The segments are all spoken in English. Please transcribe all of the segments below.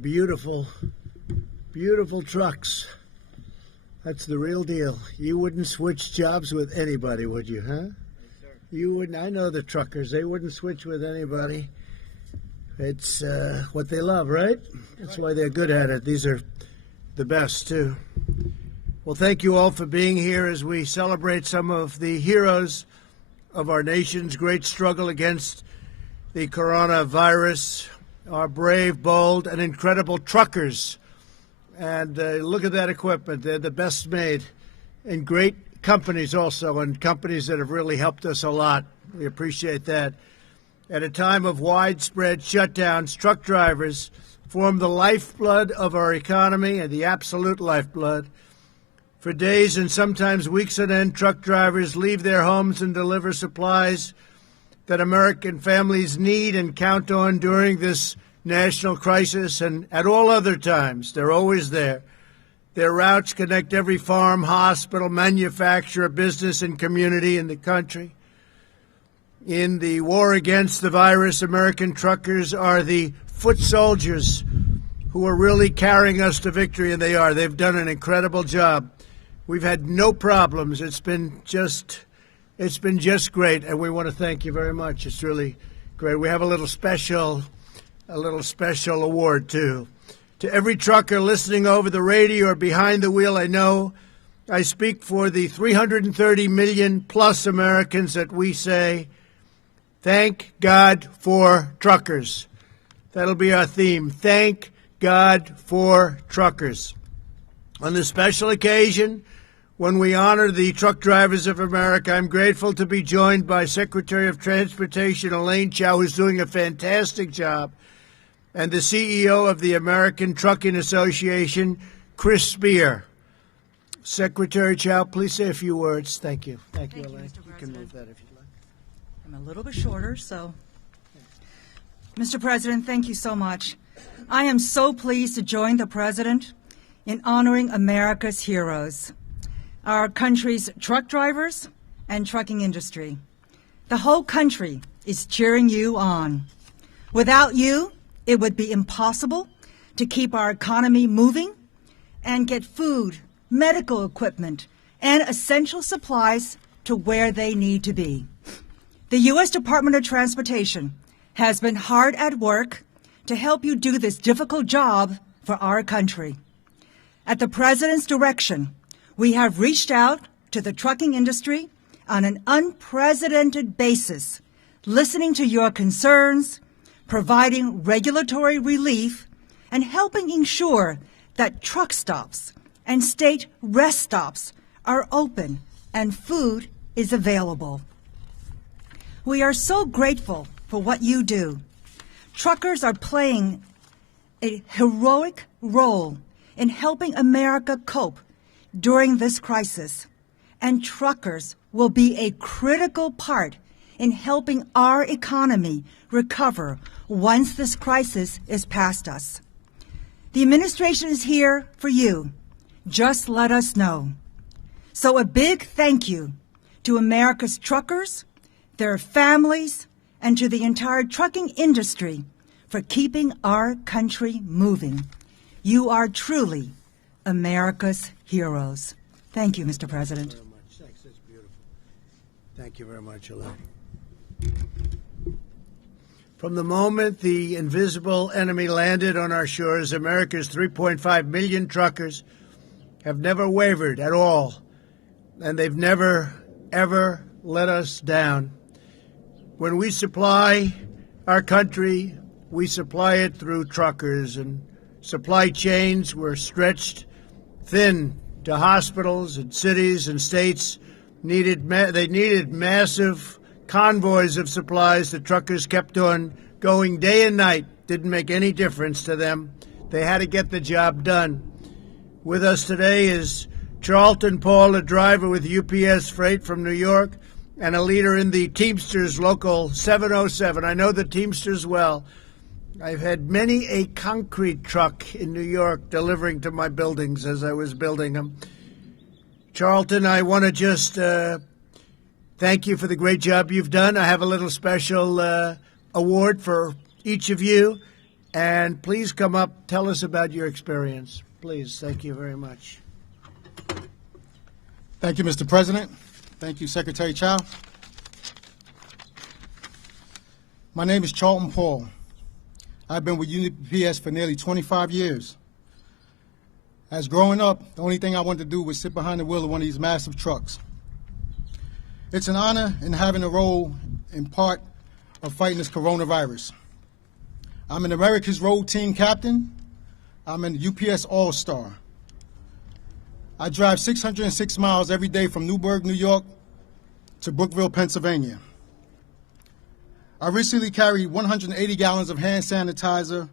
beautiful, beautiful trucks. That's the real deal. You wouldn't switch jobs with anybody, would you, huh? Yes, sir. You wouldn't. I know the truckers. They wouldn't switch with anybody. It's what they love, right? That's why they're good at it. These are the best, too. Well, thank you all for being here as we celebrate some of the heroes of our nation's great struggle against the coronavirus, our brave, bold, and incredible truckers. And look at that equipment. They're the best made, and great companies also, and companies that have really helped us a lot. We appreciate that. At a time of widespread shutdowns, truck drivers form the lifeblood of our economy, and the absolute lifeblood. For days and sometimes weeks on end, truck drivers leave their homes and deliver supplies that American families need and count on during this national crisis, and at all other times. They're always there. Their routes connect every farm, hospital, manufacturer, business, and community in the country. In the war against the virus, American truckers are the foot soldiers who are really carrying us to victory, and they are. They've done an incredible job. We've had no problems. It's been just great, and we want to thank you very much. It's really great. We have a little special award, too. To every trucker listening over the radio or behind the wheel, I know I speak for the 330 million plus Americans that we say, thank God for truckers. That'll be our theme. Thank God for truckers. On this special occasion, when we honor the truck drivers of America, I'm grateful to be joined by Secretary of Transportation Elaine Chao, who's doing a fantastic job, and the CEO of the American Trucking Association, Chris Spear. Secretary Chao, please say a few words. Thank you. Thank you, Elaine. You can move that if you'd like. I'm a little bit shorter, so. Mr. President, thank you so much. I am so pleased to join the President in honoring America's heroes, our country's truck drivers and trucking industry. The whole country is cheering you on. Without you, it would be impossible to keep our economy moving and get food, medical equipment, and essential supplies to where they need to be. The U.S. Department of Transportation has been hard at work to help you do this difficult job for our country. At the President's direction, we have reached out to the trucking industry on an unprecedented basis, listening to your concerns, providing regulatory relief, and helping ensure that truck stops and state rest stops are open and food is available. We are so grateful for what you do. Truckers are playing a heroic role in helping America cope during this crisis, and truckers will be a critical part in helping our economy recover once this crisis is past us. The administration is here for you. Just let us know. So a big thank you to America's truckers, their families, and to the entire trucking industry for keeping our country moving. You are truly America's heroes. Thank you, Mr. President. Thank you very much. Thanks. That's beautiful. Thank you very much, Elaine. From the moment the invisible enemy landed on our shores, America's 3.5 million truckers have never wavered at all, and they've never, ever let us down. When we supply our country, we supply it through truckers, and supply chains were stretched thin to hospitals and cities and states. They needed massive convoys of supplies. The truckers kept on going day and night. Didn't make any difference to them. They had to get the job done. With us today is Charlton Paul, a driver with UPS Freight from New York and a leader in the Teamsters Local 707. I know the Teamsters well. I've had many a concrete truck in New York delivering to my buildings as I was building them. Charlton, I want to just thank you for the great job you've done. I have a little special award for each of you. And please come up, tell us about your experience. Please, thank you very much. Thank you, Mr. President. Thank you, Secretary Chow. My name is Charlton Paul. I've been with UPS for nearly 25 years. As growing up, the only thing I wanted to do was sit behind the wheel of one of these massive trucks. It's an honor in having a role in part of fighting this coronavirus. I'm an America's Road Team Captain. I'm an UPS All-Star. I drive 606 miles every day from Newburgh, New York to Brookville, Pennsylvania. I recently carried 180 gallons of hand sanitizer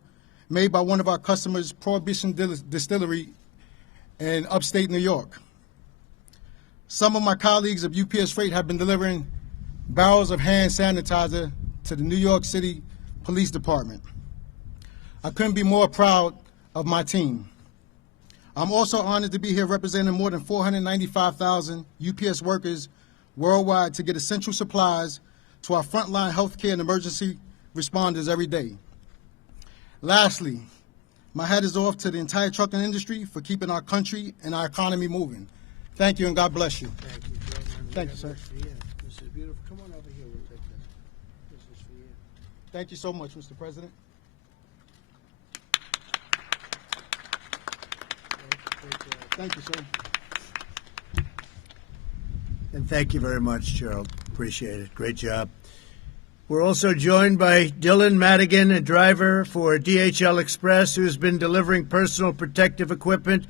made by one of our customers, Prohibition Distillery in upstate New York. Some of my colleagues of UPS Freight have been delivering barrels of hand sanitizer to the New York City Police Department. I couldn't be more proud of my team. I'm also honored to be here representing more than 495,000 UPS workers worldwide to get essential supplies to our frontline healthcare and emergency responders every day. Lastly, my hat is off to the entire trucking industry for keeping our country and our economy moving. Thank you, and God bless you. Thank you, gentlemen. Thank you, sir. This is beautiful. Come on over here. We'll take this. This is for you. Thank you so much, Mr. President. Thank you, sir. And thank you very much, Gerald. Appreciate it. Great job. We're also joined by Dylan Madigan, a driver for DHL Express, who's been delivering personal protective equipment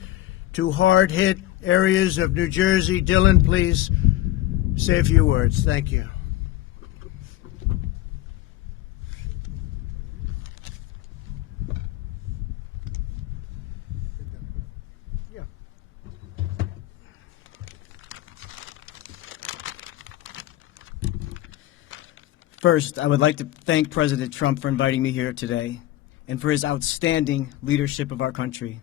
to hard-hit areas of New Jersey. Dylan, please say a few words. Thank you. First, I would like to thank President Trump for inviting me here today and for his outstanding leadership of our country,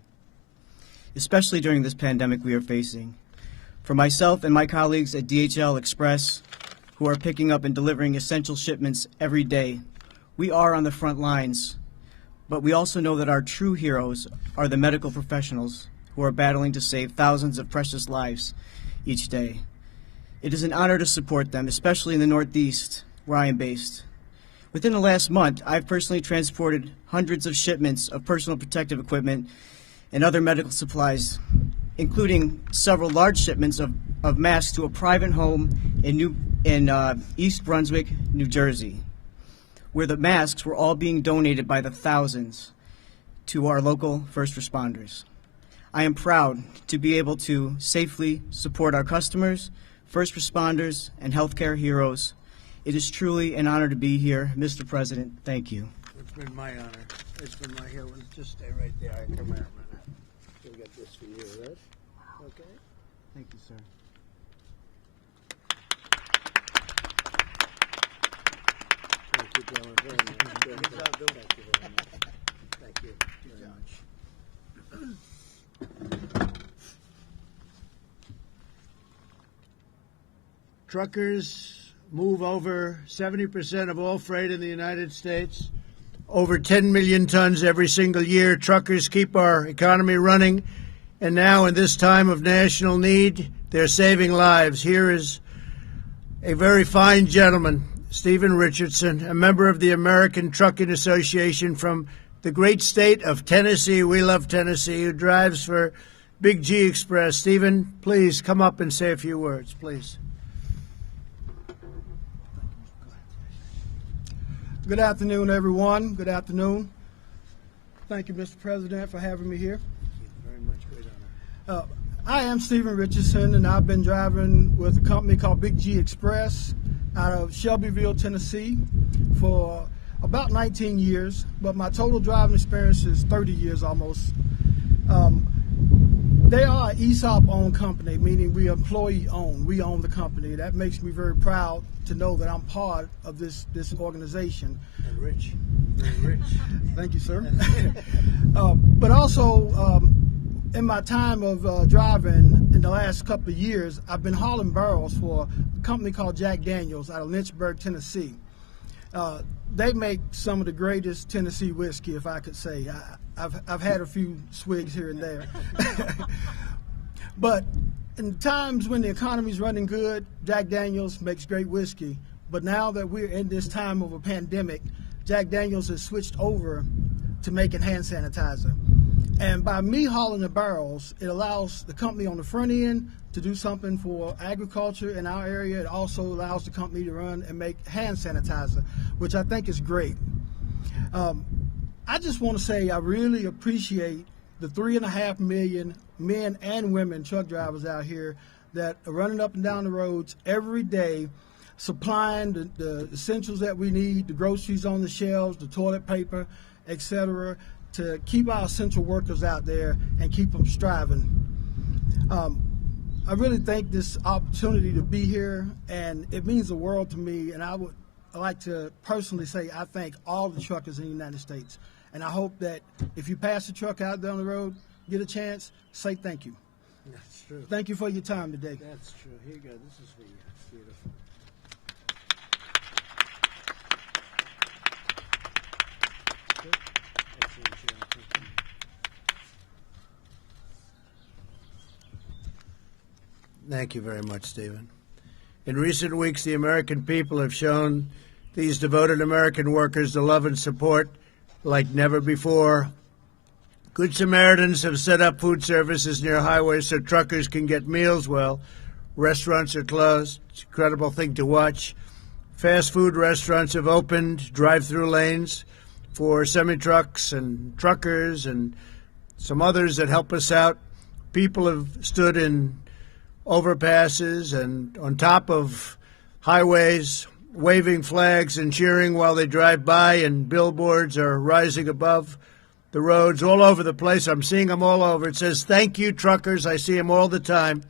especially during this pandemic we are facing. For myself and my colleagues at DHL Express, who are picking up and delivering essential shipments every day, we are on the front lines, but we also know that our true heroes are the medical professionals who are battling to save thousands of precious lives each day. It is an honor to support them, especially in the Northeast, where I am based. Within the last month, I've personally transported hundreds of shipments of personal protective equipment and other medical supplies, including several large shipments of masks to a private home in East Brunswick, New Jersey, where the masks were all being donated by the thousands to our local first responders. I am proud to be able to safely support our customers, first responders, and healthcare heroes. It is truly an honor to be here. Mr. President, thank you. It's been my honor. It's been my here. Just stay right there. Come here a minute. We'll get this for you, right? Okay. Thank you, sir. Thank you, Dylan, very much. Thank you very much. Thank you very much. Truckers move over 70% of all freight in the United States, over 10 million tons every single year. Truckers keep our economy running, and now in this time of national need, they're saving lives. Here is a very fine gentleman, Stephen Richardson, a member of the American Trucking Association from the great state of Tennessee. We love Tennessee, who drives for Big G Express. Stephen, please come up and say a few words, please. Good afternoon, everyone. Good afternoon. Thank you, Mr. President, for having me here. Thank you very much. Great honor. I am Stephen Richardson, and I've been driving with a company called Big G Express out of Shelbyville, Tennessee, for about 19 years, but my total driving experience is 30 years almost. They are an ESOP-owned company, meaning we employee-owned. We own the company. That makes me very proud to know that I'm part of this organization. And rich. Very rich. Thank you, sir. But also, in my time of driving in the last couple of years, I've been hauling barrels for a company called Jack Daniels out of Lynchburg, Tennessee. They make some of the greatest Tennessee whiskey, if I could say. I've had a few swigs here and there. But in times when the economy's running good, Jack Daniels makes great whiskey. But now that we're in this time of a pandemic, Jack Daniels has switched over to making hand sanitizer. And by me hauling the barrels, it allows the company on the front end to do something for agriculture in our area. It also allows the company to run and make hand sanitizer, which I think is great. I just want to say I really appreciate the 3.5 million men and women truck drivers out here that are running up and down the roads every day, supplying the essentials that we need, the groceries on the shelves, the toilet paper, etc., to keep our essential workers out there and keep them striving. I really think this opportunity to be here, and it means the world to me, and I would like to personally say I thank all the truckers in the United States. And I hope that if you pass a truck out down the road, get a chance, say thank you. That's true. Thank you for your time today. That's true. Here you go. This is for you. Beautiful. Good. Excellent job. Thank you. Thank you very much, Stephen. In recent weeks, the American people have shown these devoted American workers the love and support like never before. Good Samaritans have set up food services near highways so truckers can get meals while restaurants are closed. It's an incredible thing to watch. Fast food restaurants have opened drive-through lanes for semi-trucks and truckers and some others that help us out. People have stood in overpasses and on top of highways, waving flags and cheering while they drive by, and billboards are rising above the roads all over the place. I'm seeing them all over. It says, "Thank you, truckers." I see them all the time.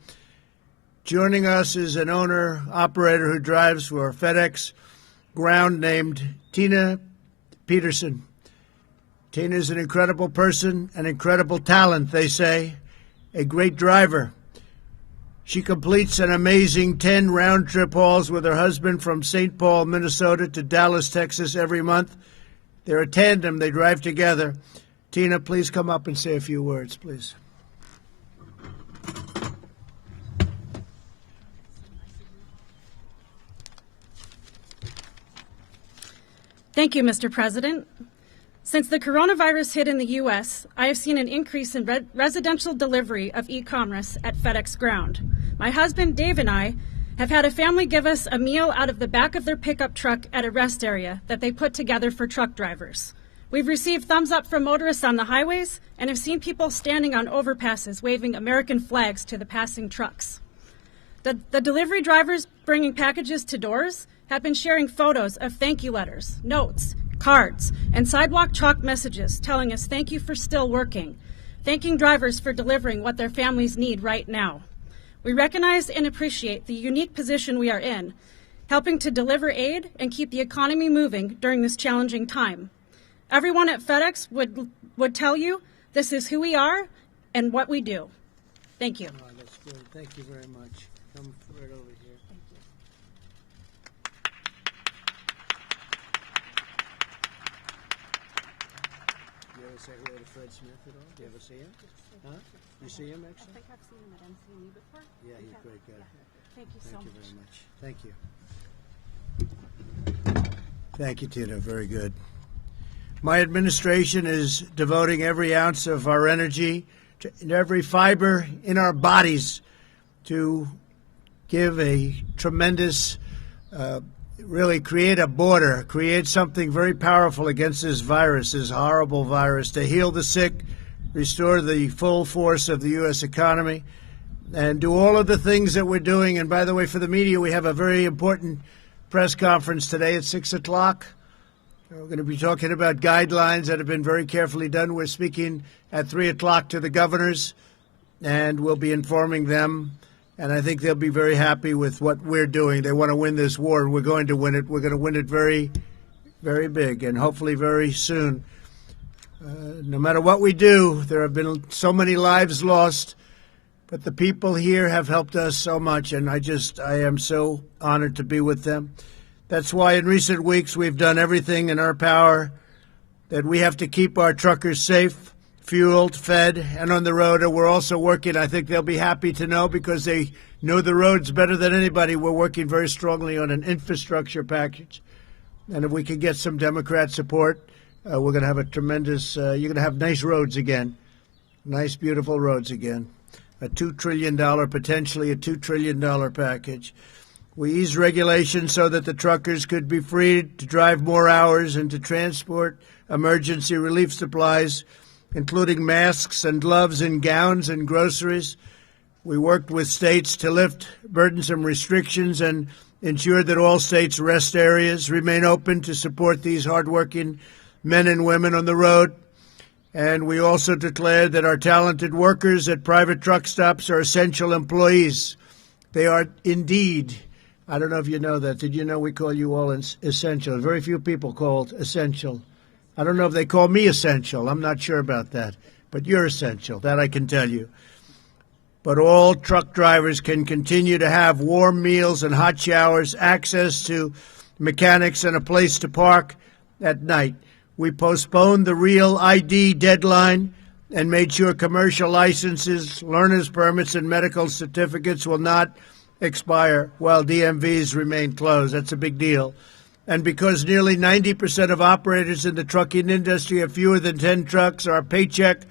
Joining us is an owner-operator who drives for FedEx Ground named Tina Peterson. Tina is an incredible person, an incredible talent, they say, a great driver. She completes an amazing 10 round-trip hauls with her husband from St. Paul, Minnesota to Dallas, Texas every month. They're a tandem. They drive together. Tina, please come up and say a few words, please. Thank you, Mr. President. Since the coronavirus hit in the U.S., I have seen an increase in residential delivery of e-commerce at FedEx Ground. My husband, Dave, and I have had a family give us a meal out of the back of their pickup truck at a rest area that they put together for truck drivers. We've received thumbs up from motorists on the highways and have seen people standing on overpasses waving American flags to the passing trucks. The delivery drivers bringing packages to doors have been sharing photos of thank you letters, notes, cards, and sidewalk chalk messages telling us thank you for still working, thanking drivers for delivering what their families need right now. We recognize and appreciate the unique position we are in, helping to deliver aid and keep the economy moving during this challenging time. Everyone at FedEx would tell you this is who we are and what we do. Thank you. Oh, that's good. Thank you very much. Come right over here. Thank you. You ever say hello to Fred Smith at all? Do you ever see him? Huh? You see him, I actually? think I've seen him at MCNE before. Yeah, he's a great guy. Thank you so Thank you much. very much. Thank you. Thank you, Tina. Very good. My administration is devoting every ounce of our energy and every fiber in our bodies to give a tremendous, really create a border, create something very powerful against this virus, this horrible virus, to heal the sick, restore the full force of the U.S. economy, and do all of the things that we're doing. And by the way, for the media, we have a very important press conference today at 6 o'clock. We're going to be talking about guidelines that have been very carefully done. We're speaking at 3 o'clock to the governors, and we'll be informing them. And I think they'll be very happy with what we're doing. They want to win this war, and we're going to win it. We're going to win it very, very big, and hopefully very soon. No matter what we do, there have been so many lives lost, but the people here have helped us so much, and I am so honored to be with them. That's why in recent weeks we've done everything in our power that we have to keep our truckers safe, fueled, fed, and on the road. And we're also working, I think they'll be happy to know because they know the roads better than anybody. We're working very strongly on an infrastructure package. And if we can get some Democrat support, we're going to have a tremendous, you're going to have nice roads again. Nice, beautiful roads again. A $2 trillion, potentially a $2 trillion package. We eased regulations so that the truckers could be free to drive more hours and to transport emergency relief supplies, including masks and gloves and gowns and groceries. We worked with states to lift burdensome restrictions and ensure that all states' rest areas remain open to support these hardworking men and women on the road. And we also declared that our talented workers at private truck stops are essential employees. They are indeed. I don't know if you know that. Did you know we call you all essential? Very few people called essential. I don't know if they call me essential. I'm not sure about that. But you're essential. That I can tell you. But all truck drivers can continue to have warm meals and hot showers, access to mechanics, and a place to park at night. We postponed the real ID deadline and made sure commercial licenses, learner's permits, and medical certificates will not expire while DMVs remain closed. That's a big deal. And because nearly 90% of operators in the trucking industry have fewer than 10 trucks, our Paycheck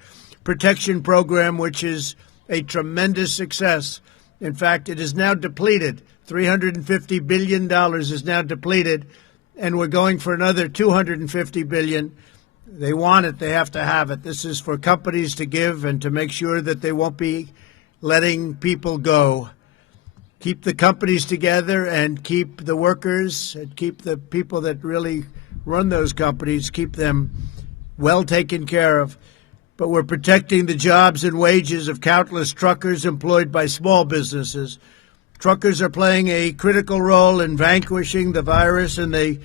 Protection Program, which is a tremendous success. In fact, it is now depleted. $350 billion is now depleted, and we're going for another $250 billion. They want it. They have to have it. This is for companies to give and to make sure that they won't be letting people go. Keep the companies together and keep the workers and keep the people that really run those companies, keep them well taken care of. But we're protecting the jobs and wages of countless truckers employed by small businesses. Truckers are playing a critical role in vanquishing the virus, and they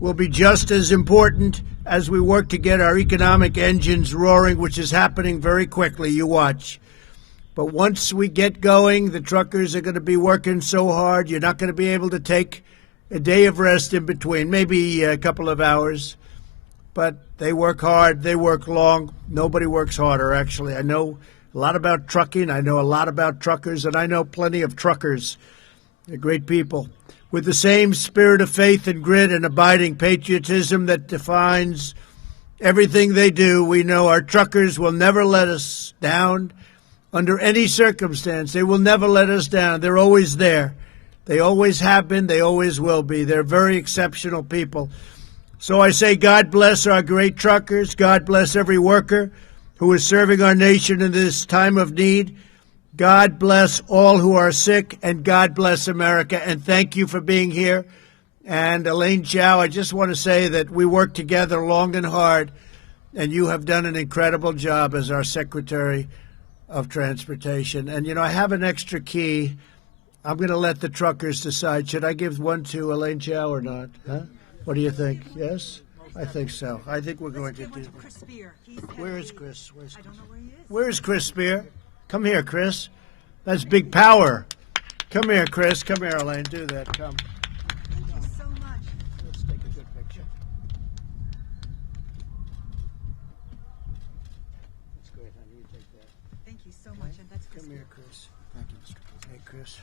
will be just as important as we work to get our economic engines roaring, which is happening very quickly. You watch. But once we get going, the truckers are going to be working so hard, you're not going to be able to take a day of rest in between, maybe a couple of hours. But they work hard, they work long. Nobody works harder, actually. I know a lot about trucking, I know a lot about truckers, and I know plenty of truckers. They're great people. With the same spirit of faith and grit and abiding patriotism that defines everything they do, we know our truckers will never let us down. Under any circumstance, they will never let us down. They're always there. They always have been. They always will be. They're very exceptional people. So I say God bless our great truckers. God bless every worker who is serving our nation in this time of need. God bless all who are sick, and God bless America. And thank you for being here. And Elaine Chao, I just want to say that we worked together long and hard, and you have done an incredible job as our Secretary of Transportation. And, you know, I have an extra key. I'm going to let the truckers decide. Should I give one to Elaine Chao or not? Huh? What do you think? Yes? I think so. I think we're going to do that. Where is Chris? I don't know where he is. Where is Chris Spear? Come here, Chris. That's big power. Come here, Chris. Come here, Elaine. Do that. Come. Thank you so much. Let's take a good picture. That's great, honey. You take that. Thank you so much, and that's Chris. Come here, Chris. Thank you, Mr. President. Hey, Chris.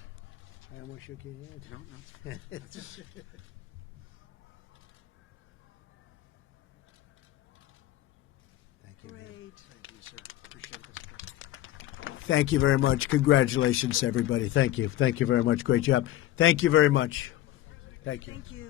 I almost shook your hand. No, no. Thank you. Great. Thank you, sir. Appreciate this. Thank you very much. Congratulations, everybody. Thank you. Thank you very much. Great job. Thank you very much. Thank you. Thank you.